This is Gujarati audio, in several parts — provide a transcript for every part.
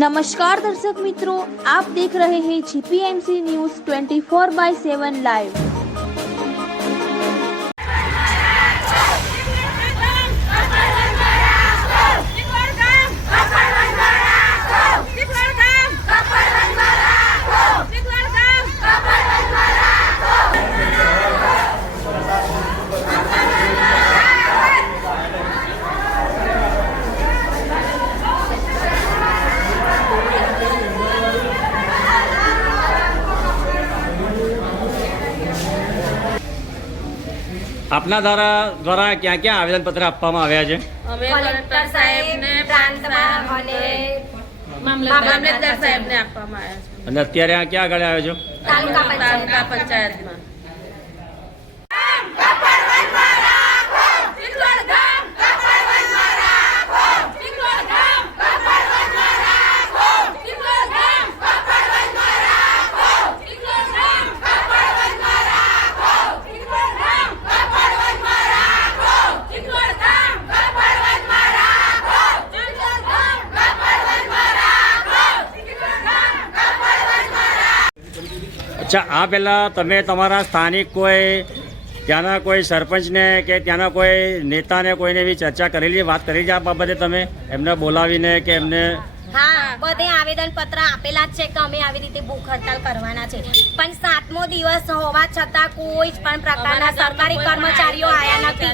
नमस्कार दर्शक मित्रों, आप देख रहे हैं जीपीएमसी न्यूज़ 24/7 लाइव। આપના દ્વારા ક્યાં ક્યાં આવેદનપત્ર આપવામાં આવ્યા છે? અમે કલેક્ટર સાહેબને, પ્રાંતમાં અને મામલતદાર સાહેબને આપવામાં આવ્યા છે. અને અત્યારે આ ક્યાં આગળ આવ્યો છો? તાલુકા પંચાયતમાં. અચ્છા, આ પહેલાં તમે તમારા સ્થાનિક કોઈ ત્યાંના કોઈ સરપંચને કે ત્યાંના કોઈ નેતાને કોઈને એવી ચર્ચા કરેલી, વાત કરેલી છે આ બાબતે? તમે એમને બોલાવીને કે એમને? હા, બધે આવેદન પત્ર આપેલા જ છે કે અમે આવી રીતે ભૂખ હડતાલ કરવાના છે, પણ 7મો દિવસ હોવા છતાં કોઈ જ પણ પ્રકારના સરકારી કર્મચારીઓ આવ્યા નથી.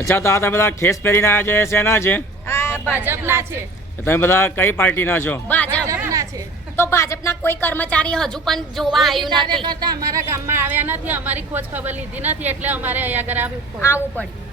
અચ્છા, તો આ તમે બધા ખેસ પહેરીને આવ્યા છે, શેના છે? આ ભાજપના છે. તમે બધા કઈ પાર્ટીના છો? ભાજપના છે. તો ભાજપના કોઈ કર્મચારી હજુ પણ જોવા આવ્યું નથી. કરતા અમારા ગામમાં આવ્યા નથી, અમારી ખોજ ખબર લીધી નથી, એટલે અમારે અહીંયા આગળ આવવું પડ્યું.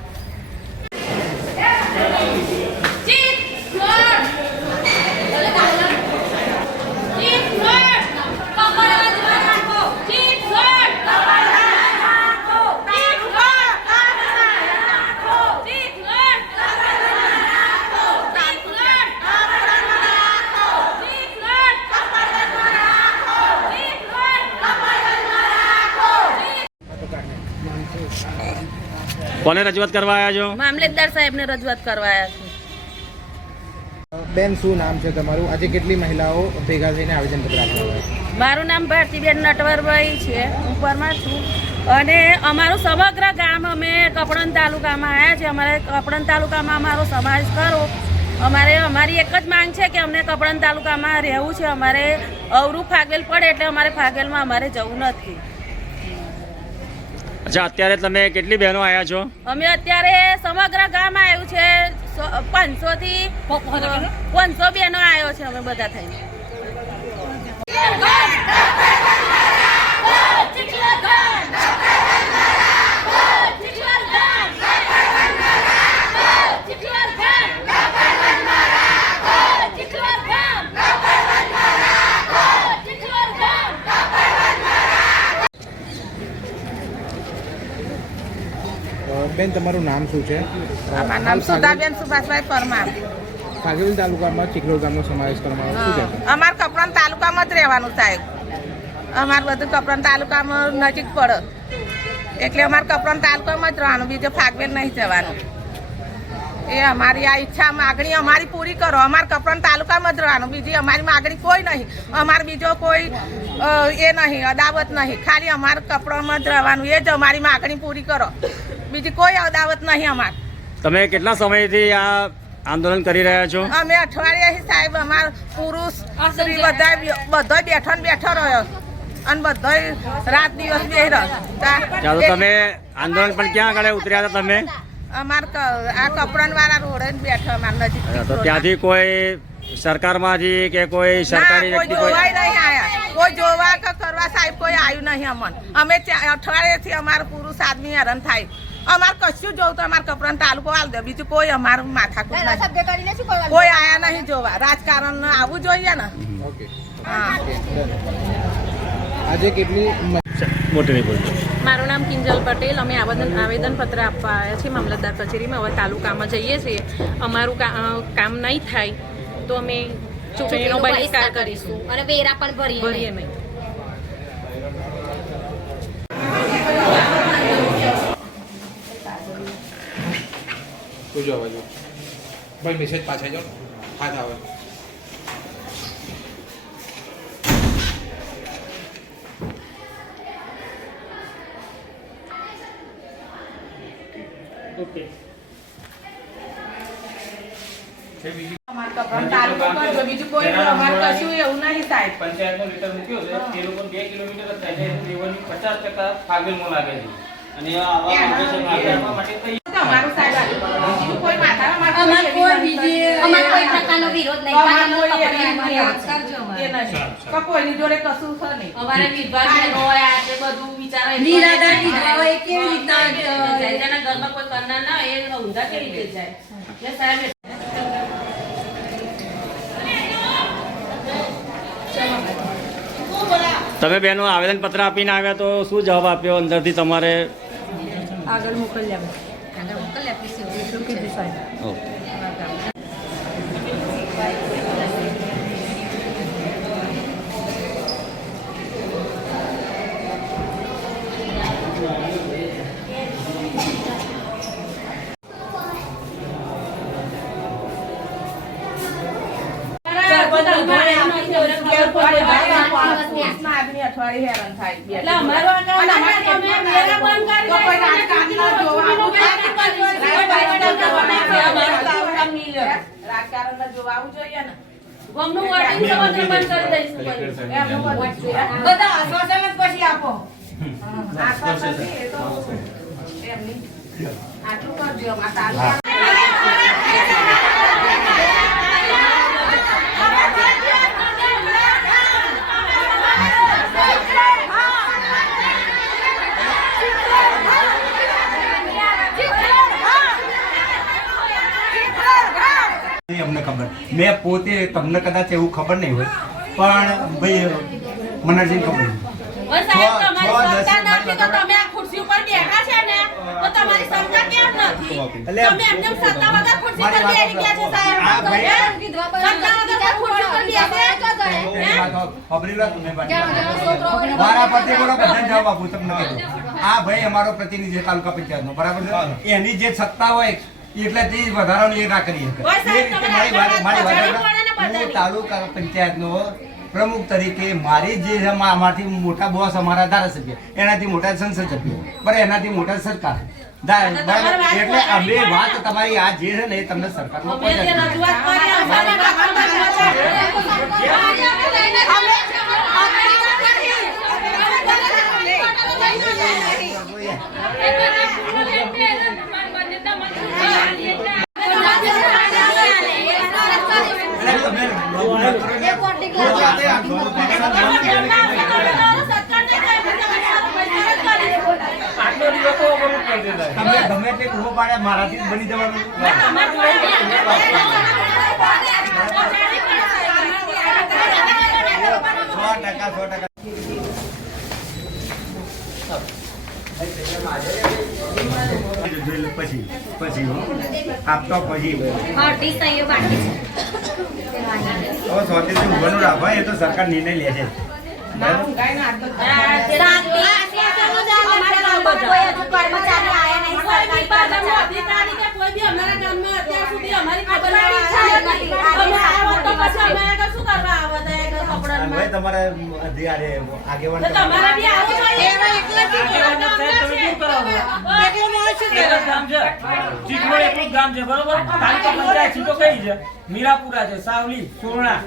કોને રજૂઆત કરવા આવ્યા છો? મામલતદાર સાહેબને રજૂઆત કરવા આવ્યા છે. બેન, શું નામ છે તમારું? આજે કેટલી મહિલાઓ ભેગા થઈને આવેદનપત્ર આપવા? મારું નામ ભારતીબેન નટવરભાઈ છે, હું પરમાર છું. અને અમારું સમગ્ર ગામ અમે કપડન તાલુકામાં આવ્યા છે. અમારે કપડન તાલુકામાં અમારો સમાવેશ કરો. અમારી એક જ માંગ છે કે અમને કપડન તાલુકામાં રહેવું છે. અમારે અવરું ફાગવેલ પડે એટલે અમારે ફાગવેલમાં અમારે જવું નથી. અચ્છા, અત્યારે તમે કેટલી બહેનો આવ્યા છો? અમે અત્યારે સમગ્ર ગામ આવ્યું છે, 500 થી 500 બહેનો આવ્યો છે અમે બધા થઈને. બેન, તમારું નામ શું છે? અમારું નામ સુધાબેન સુભાષભાઈ પરમાર. ફાગવેલ તાલુકામાં ચિખલોડ ગામનો સમાવેશ કરવામાં આવ્યો, શું કહેશો? અમારે કપરાન તાલુકામાં જ રહેવાનું સાહેબ. અમારે બધું કપરાન તાલુકામાં નજીક પડે એટલે અમારે કપરાન તાલુકામાં જ રહેવાનું, બીજે ફાગવેલ નહીં જવાનું. એ અમારી આ ઈચ્છા માગણી અમારી પૂરી કરો. અમારે કપરાન તાલુકામાં જ રહેવાનું, બીજી અમારી માગણી કોઈ નહીં. અમારે બીજો કોઈ એ નહીં, અદાવત નહીં. ખાલી અમારે કપડામાં જ રહેવાનું, એ જ અમારી માગણી પૂરી કરો. બીજી કોઈ અદાવત નહીં અમારે. તમે કેટલા સમયથી આ આંદોલન કરી રહ્યા છો? અમે અઠવાડિયાથી સાહેબ, અમાર પુરુષ સ્ત્રી બધા બેઠો રહ્યો અને બધા રાત દિવસ બેહી રહ્યો. તો તમે આંદોલન પણ ક્યાં આગળ ઉતર્યા હતા તમે? અમાર આ કપડાં વાળા રોડે જ બેઠો અમાર નજીક. તો ત્યાંથી કોઈ સરકારમાંથી કે કોઈ સરકારી વ્યક્તિ કોઈ જોવાય નહીં આયા, કોઈ જોવા કે કરવા સાહેબ કોઈ આવ્યું નહીં અમને. અમે અઠવાડિયેથી અમારું પુરુષ આદમી હેરાન થાય. અમારે કશું જોવું તો અમારે કપરાન તાલુકો આલ દે, બીજું કોઈ અમારું માથાકૂટ નથી. કોઈ આયા નહીં જોવા. રાજકારણ આવવું જોઈએ ને. ઓકે. હા. આજે કેટલી મોટી નહીં બોલજો. મારું નામ કિંજલ પટેલ. અમે આવેદનપત્ર આપવા આવ્યા છીએ મામલતદાર કચેરીમાં. હવે તાલુકામાં જઈએ છીએ. અમારું કામ નહીં થાય તો અમે ચૂંટણીનો બહિષ્કાર કરીશું અને વેરા પણ ભરીએ નહીં. જોવા જો ભાઈ, મેસેજ પાછા જાઓ. હાથ આવે કપરાણ તાલુકો કરજો, બીજું કોઈ અમારે કશું એવું નહીં સાહેબ. પંચાયતનો લીટર મૂક્યો છે એ લોકો 2 કિલોમીટર જ થાય છે લેવલની 50% ફાગવેલમાં લાગે છે અને આવા માટે તમારું સાહેબ આવ્યું. બીજું કોઈ માથામાં અમાર કોઈ પ્રકારનો વિરોધ નહીં. એ નહીં. તો કોઈની જોડે કશું છે નહીં. અમારે વિભાગ હોય આ તે બધું વિચારે નિરાધાર વિધવા હોય કેવી રીતના જેના ઘરમાં કોઈ કરનાર ના હોય એ ઊંધા કેવી રીતે જાય એટલે સાહેબ તમે બેનો આવેદનપત્ર આપીને આવ્યા તો શું જવાબ આપ્યો અંદરથી તમારે? આગળ મોકલી આવે આગળ મોકલી આપીશું. એટલું કીધું સાહેબ. ઓકે. આદમી અઠવાડિયે હેરાન થાય. એટલે અમારું આ કામ અને અમારે તમે મેરા બંધ કરી તો કોઈ રાજકારણમાં રાજકારણમાં જોવા આવવું જોઈએ ને. ગમનું વોટિંગ સમગ્ર બંધ કરી દઈશું પછી. એમનું વોટ જોઈએ. બધા આશ્વાસન જ પછી આપો. આશ્વાસન છે એ તો એમની આટલું કરજો અમારે તાલુકા અમને ખબર મેં પોતે તમને કદાચ એવું ખબર નહીં હોય પણ ભાઈ મને ખબર નહીં. બસ સાહેબ તમારી સત્તા નથી તો તમે આ ખુરશી ઉપર બેઠા છે ને તો તમારી સત્તા કેમ નથી? એટલે તમે એકદમ સત્તા વગર ખુરશી પર બેસી ગયા છો સાહેબ. આ ભાઈ સત્તા વગર ખુરશી પર બેસે ખબરી લો તમે મારા પતિ બોલો બધાને જવાબ આપું તમને કીધું. આ ભાઈ અમારો પ્રતિનિધિ છે તાલુકા પંચાયતનો, બરાબર છે? એની જે સત્તા હોય એટલે તે વધારાનું એ ના કરી શકે. ઓય સાહેબ, એ રીતે તમારે મારી વાત જવું પડે ને બધાની. હું તાલુકા પંચાયતનો પ્રમુખ તરીકે મારી જે છે અમારાથી મોટા બોસ અમારા ધારાસભ્ય, એનાથી મોટા સંસદ સભ્ય, બરાબર, એનાથી મોટા સરકાર, બરાબર. એટલે અમે વાત તમારી આ જે છે ને એ તમને સરકારમાં અમે જે પહોંચાડી. રજૂઆત કરી અમારા ગામમાં આટલો દિવસ તો અવરોધ કરી દેતા તમે ગમે તે ઉભો પાડે મારાથી જ બની જવાનું. પછી આપતો પછી અડધી સહીઓ બાકી છે. હવે સોટેથી ઉભાનું રાખો એ તો સરકાર નિર્ણય લે છે. ના ઊંઘાય ને આટલું કોઈ હજુ કર્મચારી આયા નહીં. કોઈ સરકારી બી બાજુનો કર્મચારી. અધિકારી કે કોઈ બી અમારા ગામમાં અત્યાર સુધી અમારી ખબર નહીં છે. અમે આવ્યા તો પછી અમે આગળ શું કરવા આવત એ અને કપડામાં? ભાઈ તમારે આગેવાન તો તમારે બી આવું જોઈએ. ગામ છે ચીખલો એટલું જ ગામ છે, બરોબર? તાલુકા પંચાયત સીટો કઈ છે? મીરાપુરા છે, સાવલી, સુરણા,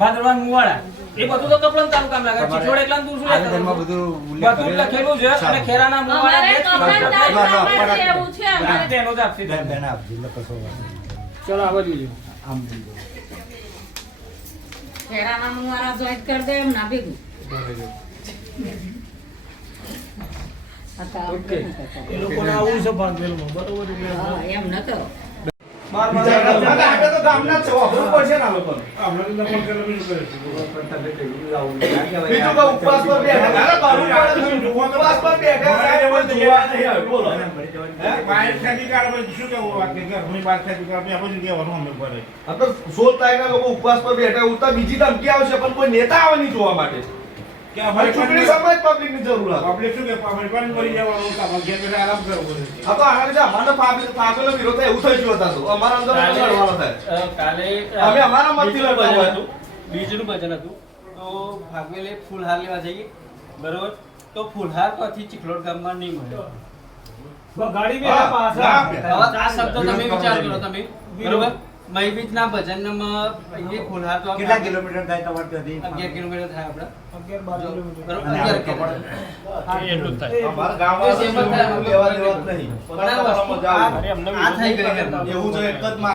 ભાદરવા, મુવાડા, એ બધું તો કપડન તાલુકામાં લાગે. ચીખલોડ એકલા દૂર શું આવેદનમાં બધું ઉલ્લેખ બધું લખેલું છે અને ખેરાના મુવાડા અમારે બે જ કપડાં કિલોમીટર તાલુકામાં જ એવું છે અમારે. થાય. તેનો જ આપશે. બેન આપજો એટલે કશો વાંધો નહીં. ચલો આ બાજુ જો. આમ બીજો. ખેરાના મુવારા જોઈન્ટ કરી દે એમ ના ભેગું. ઓકે. એ લોકોને આવું છે ભાગવેલમાં, બરોબર? હા, એમ નતો. ઉપવાસ પર બેઠા ઉતા બીજી ધમકી આવશે પણ કોઈ નેતા આવે નહીં જોવા માટે. કે અમારે ચૂંટણી સમય પબ્લિકની જરૂર હતી. પબ્લિક શું કે પબ્લિક પણ મરી જવાનું કામ ઘેર બેઠા આરામ કરવો પડે. આ તો આના લીધે અમારનો પાગલનો વિરોધ થાય એવું થઈ ગયું હતું. અમારા અંદર લડવાનો થાય. કાલે અમે અમારા મતથી લડતા હોય. બીજનું ભજન હતું તો ભાગવેલે ફૂલહાર લેવા જઈએ બરોબર તો ફૂલહાર પછી ચીખલોડ ગામમાં નહીં મળે. ગાડી હા, ના, હવે આ શબ્દ તમે વિચાર કરો તમે બરોબર મહીબીજના ભજનમાં એ ફૂલહાર તો કેટલા કિલોમીટર થાય તમારે ત્યાંથી? 11 કિલોમીટર થાય આપણે 11-12 કિલોમીટર. બરોબર અને 11 આ કિલોમીટર. એટલું જ થાય. અમારા ગામમાં એ સેમ જ થાય. લેવા દેવા જ નહીં. પણ આ વસ્તુ આ થઈ ગઈ એમ. એવું તો એક જ